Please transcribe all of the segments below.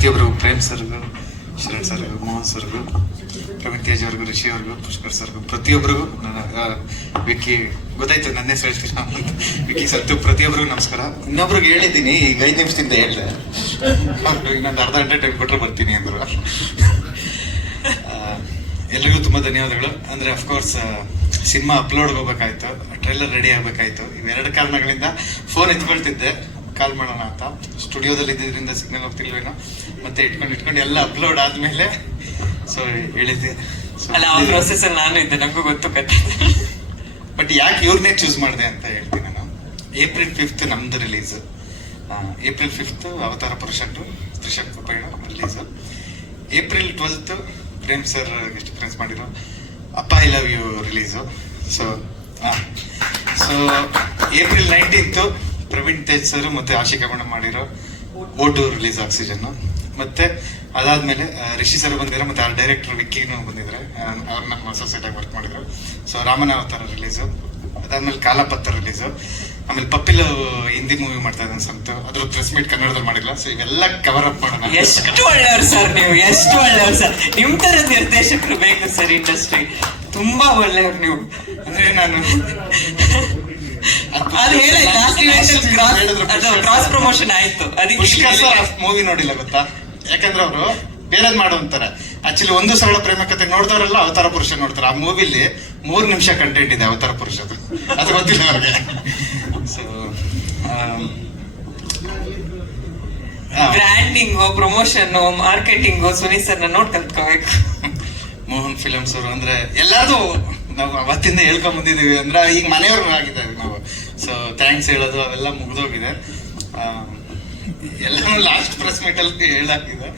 ಪ್ರತಿಯೊಬ್ಬರಿಗೂ ಪ್ರೇಮ್ ಸರ್ಗೂ ಶರಣ್ ಸರ್ಗೂ, ಮೋಹನ್ ಸರ್ಗೂ, ಪ್ರವೀಣ್ ತೇಜ್ ಅವ್ರಿಗೂ, ರಿಷಿ ಅವ್ರಿಗೂ, ಪುಷ್ಕರ್ ಸರ್ಗೂ ಪ್ರತಿಯೊಬ್ಬರಿಗೂ ನನ್ನ ವಿಕ್ಕಿ, ಗೊತ್ತಾಯ್ತು, ನನ್ನ ಹೆಸರು ನಾವು ಅಂತ. ವಿಕ್ಕಿ ಸತ್ತು ಪ್ರತಿಯೊಬ್ಬರಿಗೂ ನಮಸ್ಕಾರ. ಇನ್ನೊಬ್ರಿಗೆ ಹೇಳಿದ್ದೀನಿ, ಈಗ ಐದು ನಿಮಿಷದಿಂದ ಹೇಳಿದೆ. ಅವ್ರು ಇನ್ನೊಂದು ಅರ್ಧ ಗಂಟೆ ಟೈಮ್ ಕೊಟ್ಟರೆ ಬರ್ತೀನಿ ಅಂದರು. ಎಲ್ರಿಗೂ ತುಂಬ ಧನ್ಯವಾದಗಳು. ಅಂದರೆ ಅಫ್ಕೋರ್ಸ್ ಸಿನಿಮಾ ಅಪ್ಲೋಡ್ ಹೋಗ್ಬೇಕಾಯ್ತು ಟ್ರೈಲರ್ ರೆಡಿ ಆಗಬೇಕಾಯ್ತು. ಇವೆರಡು ಕಾರಣಗಳಿಂದ ಫೋನ್ ಎತ್ಕೊಳ್ತಿದ್ದೆ ಕಾಲ್ ಮಾಡೋಣ ಅಂತ. ಸ್ಟುಡಿಯೋದಲ್ಲಿ ಇದ್ದಿದ್ರಿಂದ ಸಿಗ್ನಲ್ ಹೋಗ್ತಿಲ್ವೇನೋ ಮತ್ತೆ ಇಟ್ಕೊಂಡು ಇಟ್ಕೊಂಡು ಎಲ್ಲ ಅಪ್ಲೋಡ್ ಆದ್ಮೇಲೆ ಸೊ ಹೇಳಿದ್ದೆ. ಅಲ್ಲ ಆ ಪ್ರೊಸೆಸ್ ಅಲ್ಲಿ ನಾನು ಇದ್ದೆ ನಮಗೂ ಗೊತ್ತು ಕತೆ. ಬಟ್ ಯಾಕೆ ಇವ್ರನ್ನೇ ಚೂಸ್ ಮಾಡಿದೆ ಅಂತ ಹೇಳ್ತೀನಿ ನಾನು. ಏಪ್ರಿಲ್ ಫಿಫ್ತ್ ನಮ್ದು ರಿಲೀಸ್ ಏಪ್ರಿಲ್ ಫಿಫ್ತ್ ಅವತಾರ ಪುರುಷಟ್ಟು ತ್ರಿಶಕ್ತಿ ಪಯಣ release April twelfth Prem sir guest appearance ಮಾಡಿರೋ Appa I love you release so so April nineteenth Praveen Tej sir ಮತ್ತೆ ಆಶಿಕ ಮೇಡಮ್ ಮಾಡಿರೋ ಓಟು ರಿಲೀಸ್ ಆಕ್ಸಿಜನ್ ಮತ್ತೆ ಅದಾದ್ಮೇಲೆ ರಿಷಿ ಸರ್ ಬಂದಿರೋ ಮತ್ತೆ ಆ ಡೈರೆಕ್ಟರ್ ವಿಕ್ಕಿನೂ ಬಂದಿದ್ದಾರೆ. ಅವ್ರು ನಮ್ಮ ಅಸೋಸಿಯೇಟ್ ಆಗಿ ವರ್ಕ್ ಮಾಡಿದ್ರು. ಸೊ ರಾಮನ ಅವತಾರ ರಿಲೀಸು ಅದಾದ್ಮೇಲೆ ಕಾಲಪತ್ರ ರಿಲೀಸು ಆಮೇಲೆ ಪಪ್ಪಿಲ್ ಹಿಂದಿ ಮೂವಿ ಮಾಡ್ತಾ ಇದ್ದಾನೆ ಸಂತು. ಅದ್ರ ಪ್ರೆಸ್ ಮೀಟ್ ಕನ್ನಡದಲ್ಲಿ ಮಾಡಿಲ್ಲ ಸೊ ಇವೆಲ್ಲ ಕವರ್ ಅಪ್ ಮಾಡೋಣ. ಎಷ್ಟು ಒಳ್ಳೆಯವ್ರು ಸರ್ ನೀವು, ಎಷ್ಟು ಒಳ್ಳೆಯವ್ರು ಸರ್ ನಿಮ್ ತರ ನಿರ್ದೇಶಕರು ಬೇಕು ಸರ್ ಇಂಡಸ್ಟ್ರಿ ತುಂಬಾ ಒಳ್ಳೆಯವ್ರು ನೀವು. ಅಂದ್ರೆ ನಾನು ಅದು ಕ್ರಾಸ್ ಪ್ರಮೋಷನ್ ಆಯ್ತು. ಅದಕ್ಕೆ ಮೂವಿ ನೋಡಿಲ್ಲ ಗೊತ್ತಾ? ಯಾಕಂದ್ರೆ ಅವರು ಬೇರೆದ್ ಮಾಡು ಅಂತಾರೆ. ಆಕ್ಚುಲಿ ಒಂದು ಸರಳ ಪ್ರೇಮ ಕತೆ ನೋಡ್ದವರೆಲ್ಲ ಅವತಾರ ಪುರುಷ ನೋಡ್ತಾರೆ. ಆ ಮೂವಿಲಿ ಮೂರ್ ನಿಮಿಷ ಕಂಟೆಂಟ್ ಇದೆ ಅವತಾರ ಪುರುಷದ ಅದು. ಗೊತ್ತಿಲ್ಲ ಅವ್ರಿಗೆ. So branding promotion marketing Sunil sir ನೋಡ್ ಕಲ್ತ್ಕೋಬೇಕು. ಮೋಹನ್ ಫಿಲಮ್ಸ್ ಅವರು ಅಂದ್ರೆ ಎಲ್ಲಾರು ನಾವು ಅವತ್ತಿಂದ ಹೇಳ್ಕೊಂಡ್ ಬಂದಿದೀವಿ ಅಂದ್ರೆ ಈಗ ಮನೆಯವ್ರು ಆಗಿದ್ದಾರೆ ನಾವು. ಸೊ ಥ್ಯಾಂಕ್ಸ್ ಹೇಳೋದು ಅವೆಲ್ಲ ಮುಗಿದೋಗಿದೆ. ಎಲ್ಲನೂ ಲಾಸ್ಟ್ ಪ್ರೆಸ್ ಮೀಟ್ ಅಲ್ಲಿ ಹೇಳಾಗಿದೆ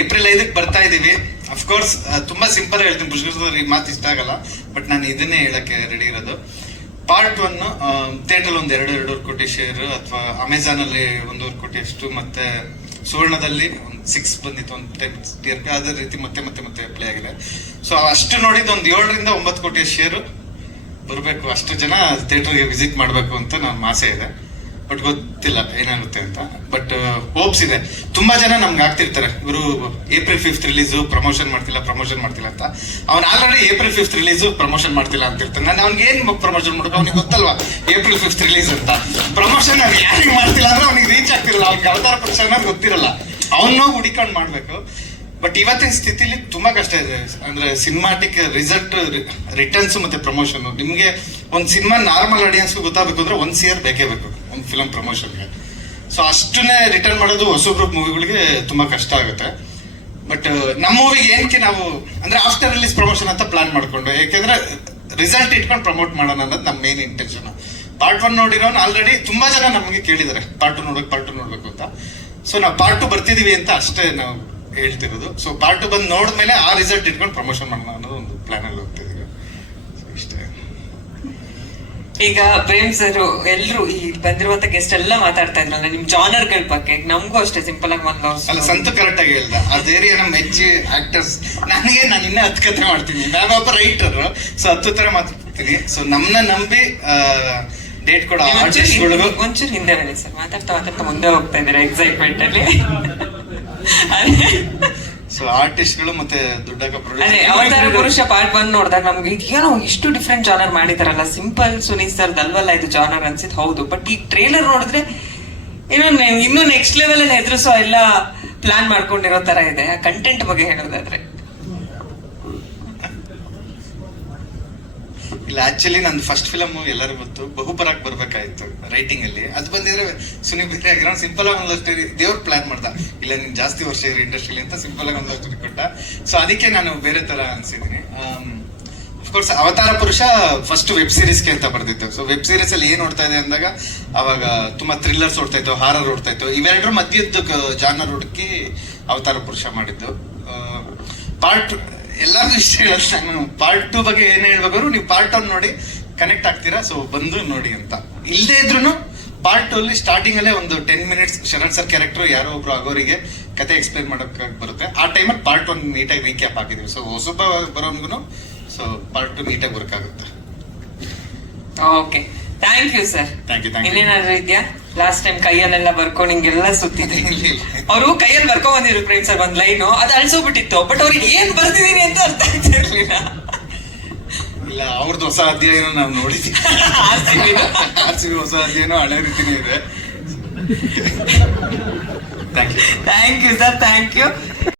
ಏಪ್ರಿಲ್ ಐದಕ್ಕೆ ಬರ್ತಾ ಇದೀವಿ. ಅಫ್ಕೋರ್ಸ್ ತುಂಬಾ ಸಿಂಪಲ್ ಹೇಳ್ತೀನಿ. ಪುಷ್ಕರ್ ಈ ಮಾತು ಇಷ್ಟ ಆಗಲ್ಲ. ಬಟ್ ನಾನು ಇದನ್ನೇ ಹೇಳಕ್ಕೆ ರೆಡಿ ಇರೋದು. ಪಾರ್ಟ್ ಒನ್ ಥಿಯೇಟರ್ ಒಂದು ಎರಡು, ಎರಡೂವರೆ ಕೋಟಿ ಶೇರ್ ಅಥವಾ ಅಮೆಝಾನ್ ಅಲ್ಲಿ ಒಂದೂವರೆ ಕೋಟಿ ಅಷ್ಟು ಮತ್ತೆ ಸುವರ್ಣದಲ್ಲಿ ಒಂದು ಸಿಕ್ಸ್ ಬಂದಿತ್ತು. ಒಂದು ಟೆನ್ ಅದೇ ರೀತಿ ಮತ್ತೆ ಮತ್ತೆ ಮತ್ತೆ ಅಪ್ಲೈ ಆಗಿದೆ. ಸೊ ಅಷ್ಟು ನೋಡಿದ್ದು ಒಂದು ಏಳರಿಂದ ಒಂಬತ್ತು ಕೋಟಿ ಶೇರ್ ಬರಬೇಕು. ಅಷ್ಟು ಜನ ಥಿಯೇಟರ್ಗೆ ವಿಸಿಟ್ ಮಾಡಬೇಕು ಅಂತ ನನ್ನ ಆಸೆ ಇದೆ. ಬಟ್ ಗೊತ್ತಿಲ್ಲ ಏನಾಗುತ್ತೆ ಅಂತ. ಬಟ್ ಹೋಪ್ಸ್ ಇದೆ. ತುಂಬಾ ಜನ ನಮ್ಗೆ ಆಗ್ತಿರ್ತಾರೆ. ಇವರು ಏಪ್ರಿಲ್ ಫಿಫ್ತ್ ರಿಲೀಸು ಪ್ರಮೋಷನ್ ಮಾಡ್ತಿಲ್ಲ ಪ್ರಮೋಷನ್ ಮಾಡ್ತಿಲ್ಲ ಅಂತ. ಅವ್ನು already April fifth release promotion ಮಾಡ್ತಿಲ್ಲ ಅಂತ ಇರ್ತಾನೆ ನಾನು ಅವ್ನಿಗೆ ಏನ್ ಪ್ರಮೋಷನ್ ಮಾಡ್ಬೇಕು? ಅವ್ನಿಗೆ ಗೊತ್ತಲ್ವಾ? ಏಪ್ರಿಲ್ ಫಿಫ್ತ್ ರಿಲೀಸ್ ಅಂತ. ಪ್ರಮೋಷನ್ ಅವ್ನು ಯಾರಿಗೆ ಮಾಡ್ತಿಲ್ಲ ಅಂದ್ರೆ ಅವ್ನಿಗೆ ರೀಚ್ ಆಗ್ತಿರಲ್ಲ. ಅವ್ನಿಗೆ ಅವತಾರ ಪುರುಷ ಗೊತ್ತಿರಲ್ಲ. ಅವನು ಹುಡಿಕೊಂಡು ಮಾಡ್ಬೇಕು. ಬಟ್ ಇವತ್ತಿನ ಸ್ಥಿತಿಲಿ ತುಂಬಾ ಕಷ್ಟ ಇದೆ. ಅಂದ್ರೆ ಸಿನಿಮಾಟಿಕ್ ರಿಸಲ್ಟ್ ರಿಟರ್ನ್ಸ್ ಮತ್ತೆ ಪ್ರಮೋಷನ್ ನಿಮ್ಗೆ ಒಂದ್ ಸಿನಿಮಾ ನಾರ್ಮಲ್ ಆಡಿಯನ್ಸ್ ಗೊತ್ತಾಗಬೇಕು ಅಂದ್ರೆ ಒಂದ್ ಸಿಯರ್ ಬೇಕೇ ಬೇಕು, ಒಂದು ಫಿಲಂ ಪ್ರಮೋಷನ್ಗೆ ಸೊ ಅಷ್ಟನ್ನೇ ರಿಟರ್ನ್ ಮಾಡೋದು ಹೊಸ ಗ್ರೂಪ್ ಮೂವಿಗಳಿಗೆ ತುಂಬಾ ಕಷ್ಟ ಆಗುತ್ತೆ. ಬಟ್ ನಮ್ಮ ಮೂವಿಗೆ ಏನಕ್ಕೆ ನಾವು, ಅಂದ್ರೆ ಆಫ್ಟರ್ ರಿಲೀಸ್ ಪ್ರಮೋಷನ್ ಅಂತ ಪ್ಲಾನ್ ಮಾಡ್ಕೊಂಡು ಯಾಕೆಂದ್ರೆ ರಿಸಲ್ಟ್ ಇಟ್ಕೊಂಡು ಪ್ರಮೋಟ್ ಮಾಡೋಣ ಅನ್ನೋದು ನಮ್ಮ ಮೇನ್ ಇಂಟೆನ್ಷನ್ ಪಾರ್ಟ್ ಒನ್ ನೋಡಿರೋನು ಆಲ್ರೆಡಿ ತುಂಬಾ ಜನ ನಮಗೆ ಕೇಳಿದ್ದಾರೆ ಪಾರ್ಟ್ ಟು ನೋಡ್ಬೇಕು ಪಾರ್ಟ್ ಟು ನೋಡ್ಬೇಕು ಅಂತ. ಸೊ ನಾವು ಪಾರ್ಟ್ ಟು ಬರ್ತಿದೀವಿ ಅಂತ ಅಷ್ಟೇ ನಾವು ಹೇಳ್ತಿರೋದು. ಸೊ ಪಾರ್ಟ್ ಟು ಬಂದು ನೋಡಿದ್ಮೇಲೆ ಆ ರಿಸಲ್ಟ್ ಇಟ್ಕೊಂಡು ಪ್ರಮೋಷನ್ ಮಾಡೋಣ ಅನ್ನೋದು ಒಂದು ಪ್ಲಾನ್ ಅಲ್ಲಿ ಹೋಗ್ತಿದ್ದೀವಿ ಸೊ ಇಷ್ಟೇ. ಈಗ ಪ್ರೇಮ್ ಸರ್ ಎಲ್ರು ಈ ಬಂದಿರುವಂತ ಗೆಸ್ಟ್ ಎಲ್ಲ ಮಾತಾಡ್ತಾ ಇದ್ರಲ್ಲ ನಿಮ್ ಜಾನರ್ಗಳ ಬಗ್ಗೆ. ನಮಗೂ ಅಷ್ಟೇ ಸಿಂಪಲ್ ಆಗಿ ಒಂದು ಅಲ್ಲ ಸಂತು ಕರೆಕ್ಟ್ ಆಗಿ ಹೇಳ್ದ. ಅದೇರಿಯ ನಮ್ಮ ಮೆಚ್ಚಿ ಆಕ್ಟರ್ಸ್ ನನಗೆ ನಾನು ಇನ್ನೂ ಹತ್ತು ಕತೆ ಮಾಡ್ತೀನಿ. ನಾನು ಒಬ್ಬ ರೈಟರ್ ಸೊ ಹತ್ತು ತರ ಮಾತಾಡ್ತೀನಿ. ಸೊ ನಮ್ಮನ್ನ ನಂಬಿ ಡೇಟ್ ಕೊಡೋ ಒಂಚೂರು ಹಿಂದೆ ಬನ್ನಿ ಸರ್ ಮಾತಾಡ್ತಾ ಮಾತಾಡ್ತಾ ಮುಂದೆ ಹೋಗ್ತಾ ಇದ್ದೀರಾ ಎಕ್ಸೈಟ್ಮೆಂಟ್ ಅಲ್ಲಿ? ಸೊ ಆರ್ಟಿಸ್ಟ್ಗಳು ಮತ್ತೆ ದೊಡ್ಡಕ ಅದೇ ಅವತಾರ ಪುರುಷ ಪಾರ್ಟ್ ಒನ್ ನೋಡಿದಾಗ ನಮ್ಗೆ ಏನೋ ಇಷ್ಟು ಡಿಫ್ರೆಂಟ್ ಜಾನರ್ ಮಾಡಿದಾರಲ್ಲ. ಸಿಂಪಲ್ ಸುನೀಲ್ ಸರ್ ಅಲ್ವಲ್ಲ ಇದು ಜಾನರ್ ಅನ್ಸಿದ್ ಹೌದು. ಬಟ್ ಈ ಟ್ರೇಲರ್ ನೋಡಿದ್ರೆ ಏನೋ ಇನ್ನೂ ಇನ್ನು ನೆಕ್ಸ್ಟ್ ಲೆವೆಲ್ ಅಲ್ಲಿ ಹೆದರ್ಸೋ ಎಲ್ಲ ಪ್ಲಾನ್ ಮಾಡ್ಕೊಂಡಿರೋ ತರ ಇದೆ. ಕಂಟೆಂಟ್ ಬಗ್ಗೆ ಹೇಳೋದಾದ್ರೆ. ಇಲ್ಲ ಆಕ್ಚುಲಿ ನಂದು ಫಸ್ಟ್ ಫಿಲಮ್ ಎಲ್ಲರೂ ಗೊತ್ತು. ಬಹುಪರಾಕ್ ಬರ್ಬೇಕಾಯ್ತು ರೈಟಿಂಗ್ ಅಲ್ಲಿ. ಅದು ಬಂದಿದ್ರೆ ಸುನಿ ಬೇರೆ ಆಗಿರೋ ಸಿಂಪಲ್ ಆಗಿ ಒಂದು ಸ್ಟೋರಿ ದೇವ್ರ ಪ್ಲಾನ್ ಮಾಡ್ದ. ಇಲ್ಲ, ನೀನು ಜಾಸ್ತಿ ವರ್ಷ ಇರೋ ಇಂಡಸ್ಟ್ರಿಲಿ ಅಂತ ಸಿಂಪಲ್ ಆಗಿ ಒಂದು ಸ್ಟೋರಿ ಕೊಟ್ಟ. ಸೊ ಅದಕ್ಕೆ ನಾನು ಬೇರೆ ತರ ಅನ್ಸಿದೀನಿ. ಅಫ್ಕೋರ್ಸ್ ಅವತಾರ ಪುರುಷ ಫಸ್ಟ್ ವೆಬ್ ಸೀರೀಸ್ಗೆ ಅಂತ ಬರ್ದಿತ್ತು. ಸೊ ವೆಬ್ ಸೀರೀಸ್ ಅಲ್ಲಿ ಏನ್ ಓಡ್ತಾ ಇದೆ ಅಂದಾಗ, ಅವಾಗ ತುಂಬಾ ಥ್ರಿಲ್ಲರ್ಸ್ ಓಡ್ತಾ ಇತ್ತು ಹಾರರ್ ಓಡ್ತಾ ಇತ್ತು. ಇವೆರಡರ ಮಧ್ಯದ ಜಾನರ್ ಹುಡುಕಿ ಅವತಾರ ಪುರುಷ ಮಾಡಿದ್ದು. ಪಾರ್ಟ್ ಎಲ್ಲಾರು ಇಷ್ಟ ಹೇಳೋದು ನಾನು ಪಾರ್ಟ್ ಟು ಬಗ್ಗೆ ಏನ್ ಹೇಳ್ಬೇಕಾದ್ರು ನೀವು ಪಾರ್ಟ್ ಒನ್ ನೋಡಿ ಕನೆಕ್ಟ್ ಆಗ್ತೀರಾ? ಸೊ ಬಂದು ನೋಡಿ ಅಂತ. ಇಲ್ಲದೆ ಇದ್ರು ಪಾರ್ಟ್ ಟು ಅಲ್ಲಿ ಸ್ಟಾರ್ಟಿಂಗ್ ಅಲ್ಲೇ ಒಂದು ten minutes Sharan sir character ಯಾರೋ ಒಬ್ರು ಆಗೋರಿಗೆ ಕತೆ ಎಕ್ಸ್ಪ್ಲೈನ್ ಮಾಡೋಕೆ ಬರುತ್ತೆ. ಆ ಟೈಮಲ್ಲಿ ಪಾರ್ಟ್ ಒನ್ ನೀಟಾಗಿ ರೀಕ್ಯಾಪ್ ಹಾಕಿದೀವಿ ಸೊ ಹೊಸ ಬರೋನ್ಗು ಸೊ ಪಾರ್ಟ್ ಟು ನೀಟಾಗಿ ವರ್ಕ್ ಆಗುತ್ತೆ. Okay thank you sir thank you thank you ಇನ್ನೇನಾದ್ರೂ ಇದೆಯಾ? ಲಾಸ್ಟ್ ಟೈಮ್ ಕೈಯಲ್ಲೆಲ್ಲ ಬರ್ಕೊಂಡು ಹಿಂಗೆಲ್ಲ ಸುತ್ತಿದೆ. ಇಲ್ಲ, ಇಲ್ಲ. ಅವರು ಕೈಯಲ್ಲಿ ಬರ್ಕೊಂಡ್ ಬಂದಿದ್ರು ಪ್ರೇಮ್ ಸರ್ ಒಂದ್ ಲೈನು ಅದು ಅಳ್ಸೋಗ್ಬಿಟ್ಟಿತ್ತು. ಬಟ್ ಅವ್ರಿಗೆ ಏನ್ ಬರ್ತಿದೀನಿ ಅಂತ ಅರ್ಥ ಆಗ್ತಿರ್ಲಿಲ್ಲ ಇಲ್ಲ ಅವ್ರದ್ದು ಹೊಸ ಅಧ್ಯಾಯನ ನಾವು ನೋಡಿದ್ದೀವಿ RCB ದು. ಆರ್ ಸಿ ಬಿ ಹೊಸ ಅಧ್ಯಾಯನೂ ಹಳೆ ರೀತಿನೇ ಇದೆ. Thank you thank you sir thank you